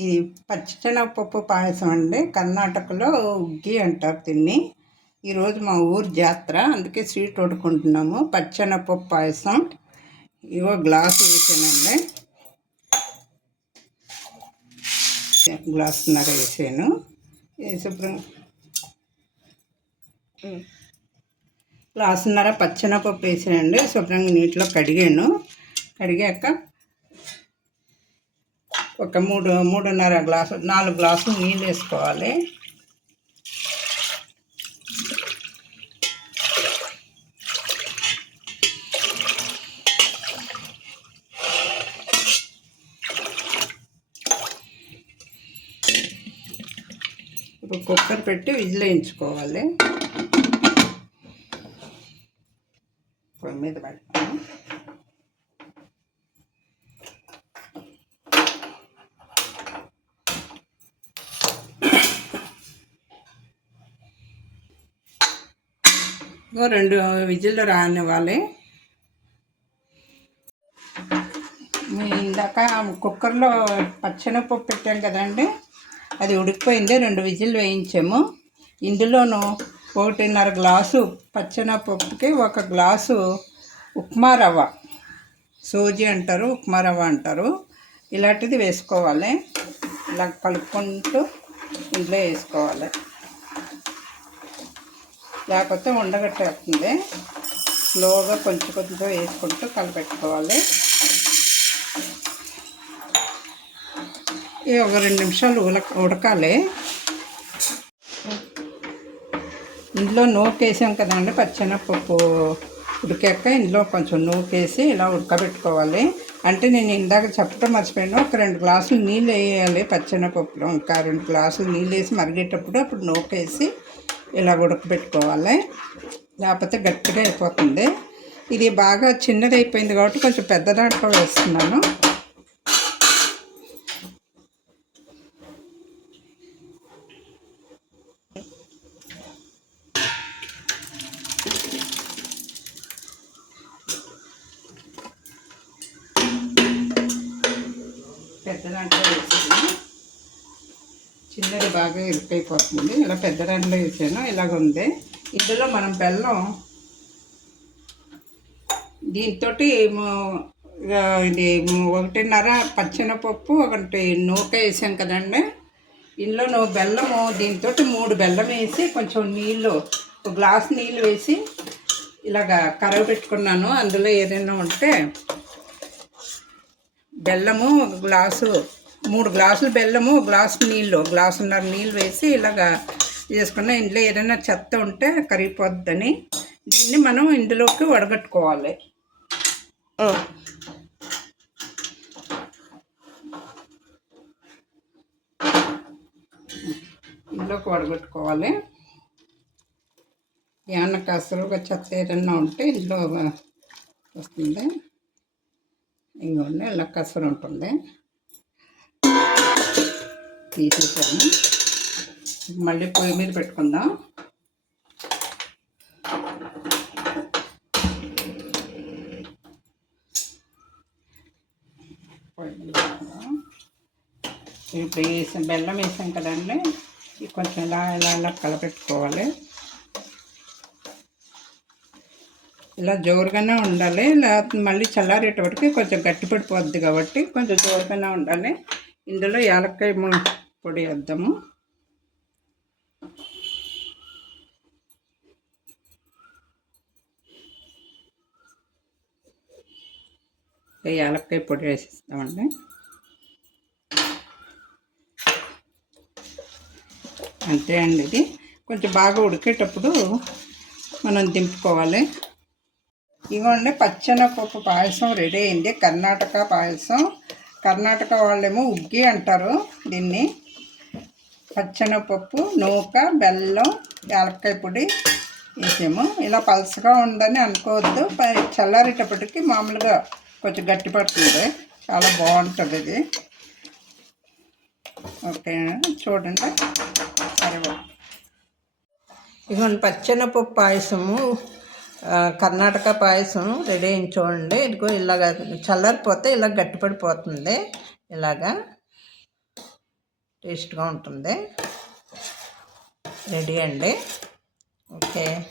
ఇది పచ్చిశనగపప్పు పాయసం అండి. కర్ణాటకలో ఉగ్గి అంటారు దీన్ని. ఈరోజు మా ఊరు జాతర. అందుకే స్వీట్ వండుకుంటున్నాము. పచ్చనపప్పు పాయసం. ఇవో గ్లాస్ వేసానండి. గ్లాసున్నర వేసాను. శుభ్రం గ్లాసున్నర పచ్చనపప్పు వేసానండి. శుభ్రంగా నీటిలో కడిగాను. కడిగాక ఒక మూడు మూడున్నర గ్లాసు నాలుగు గ్లాసులు నీళ్ళు వేసుకోవాలి. ఇప్పుడు కుక్కర్ పెట్టి విజిల్ వేయించుకోవాలి. పొయ్యి మీద పెడతాను. ఇంకో రెండు విజిల్లు రానివ్వాలి మీ ఇందాక కుక్కర్లో పచ్చెనపప్పు పెట్టాం కదండి అది ఉడికిపోయింది రెండు విజిల్లు వేయించాము. ఇందులోను ఒకటిన్నర గ్లాసు పచ్చెనపప్పుకి ఒక గ్లాసు ఉప్మా రవ్వ. సూజీ అంటారు ఉప్మా రవ్వ అంటారు. ఇలాంటిది వేసుకోవాలి. ఇలా కలుపుకుంటూ ఇంట్లో వేసుకోవాలి. లేకపోతే ఉండగట్టేస్తుంది. స్లోగా కొంచెం కొంచెం వేసుకుంటూ కలపెట్టుకోవాలి. ఇది ఒక రెండు నిమిషాలు ఉడక ఉడకాలి. ఇందులో నూకేసాం కదండి పచ్చెనపప్పు ఉడికాక ఇందులో కొంచెం నూకేసి ఇలా ఉడకబెట్టుకోవాలి. అంటే నేను ఇందాక చెప్పడం మర్చిపోయాను ఒక రెండు గ్లాసులు నీళ్ళు వేయాలి పచ్చెనపప్పులో. ఇంకా రెండు గ్లాసులు నీళ్ళు వేసి మరిగేటప్పుడు అప్పుడు నూకేసి ఇలా ఉడకబెట్టుకోవాలి. లేకపోతే గట్టిగా అయిపోతుంది. ఇది బాగా చిన్నది అయిపోయింది కాబట్టి కొంచెం పెద్ద దాంట్లో వేస్తున్నాను. పెద్ద దాంట్లో వేస్తున్నాను. చిన్నది బాగా ఇరుకైపోతుంది. ఇలా పెద్ద దాంట్లో వేసాను. ఇలాగ ఉంది ఇందులో మనం బెల్లం దీంతో ఇది ఒకటిన్నర పచ్చెనపప్పు ఒకటి నూక వేసాం కదండి. ఇందులో నువ్వు బెల్లము దీంతో మూడు బెల్లం వేసి కొంచెం నీళ్ళు ఒక గ్లాస్ నీళ్ళు వేసి ఇలాగ కరవ పెట్టుకున్నాను. అందులో ఏదైనా ఉంటే బెల్లము ఒక గ్లాసు మూడు గ్లాసులు బెల్లము గ్లాసు నీళ్ళు గ్లాసున్నర నీళ్ళు వేసి ఇలాగా చేసుకున్న. ఇంట్లో ఏదైనా చెత్త ఉంటే కరిగిపోద్దని. దీన్ని మనం ఇందులోకి వడగట్టుకోవాలి. ఇందులోకి వడగట్టుకోవాలి. ఏమన్నా కసరుగా చెత్త ఏదన్నా ఉంటే ఇందులో వస్తుంది. ఇంకోండి ఇలా కసరు ఉంటుంది తీసేసాము మళ్ళీ పొయ్యి మీద పెట్టుకుందాం. ఇప్పుడు వేసాం బెల్లం వేసాం కదండి. కొంచెం ఇలా ఇలా ఇలా కలపెట్టుకోవాలి. ఇలా జోరుగానే ఉండాలి. లేకపోతే మళ్ళీ చల్లారేటప్పటికి కొంచెం గట్టిపడిపోద్ది కాబట్టి కొంచెం జోరుగానే ఉండాలి. ఇందులో యాలక్కాయ పొడి వేద్దాము. యాలక్కాయ పొడి వేసిస్తామండి. అంతే అండి ఇది. కొంచెం బాగా ఉడికేటప్పుడు మనం దింపుకోవాలి. ఇవ్వండి పచ్చెనపప్పు పాయసం రెడీ అయింది. కర్ణాటక పాయసం. కర్ణాటక వాళ్ళేమో ఉగ్గి అంటారు దీన్ని. పచ్చెనపప్పు నూక బెల్లం యాలక్కాయ పొడి వేసాము. ఇలా పలసగా ఉందని అనుకోవద్దు. చల్లారేటప్పటికి మామూలుగా కొంచెం గట్టి పడుతుంది. చాలా బాగుంటుంది ఇది. ఓకే చూడండి. సరే ఇదిగోండి పచ్చెనపప్పు పాయసము. కర్ణాటక పాయసం రెడీ అయింది చూడండి. ఇదిగో ఇలాగ చల్లారిపోతే ఇలా గట్టిపడిపోతుంది. ఇలాగా టేస్ట్గా ఉంటుంది. రెడీ అండి. ఓకే.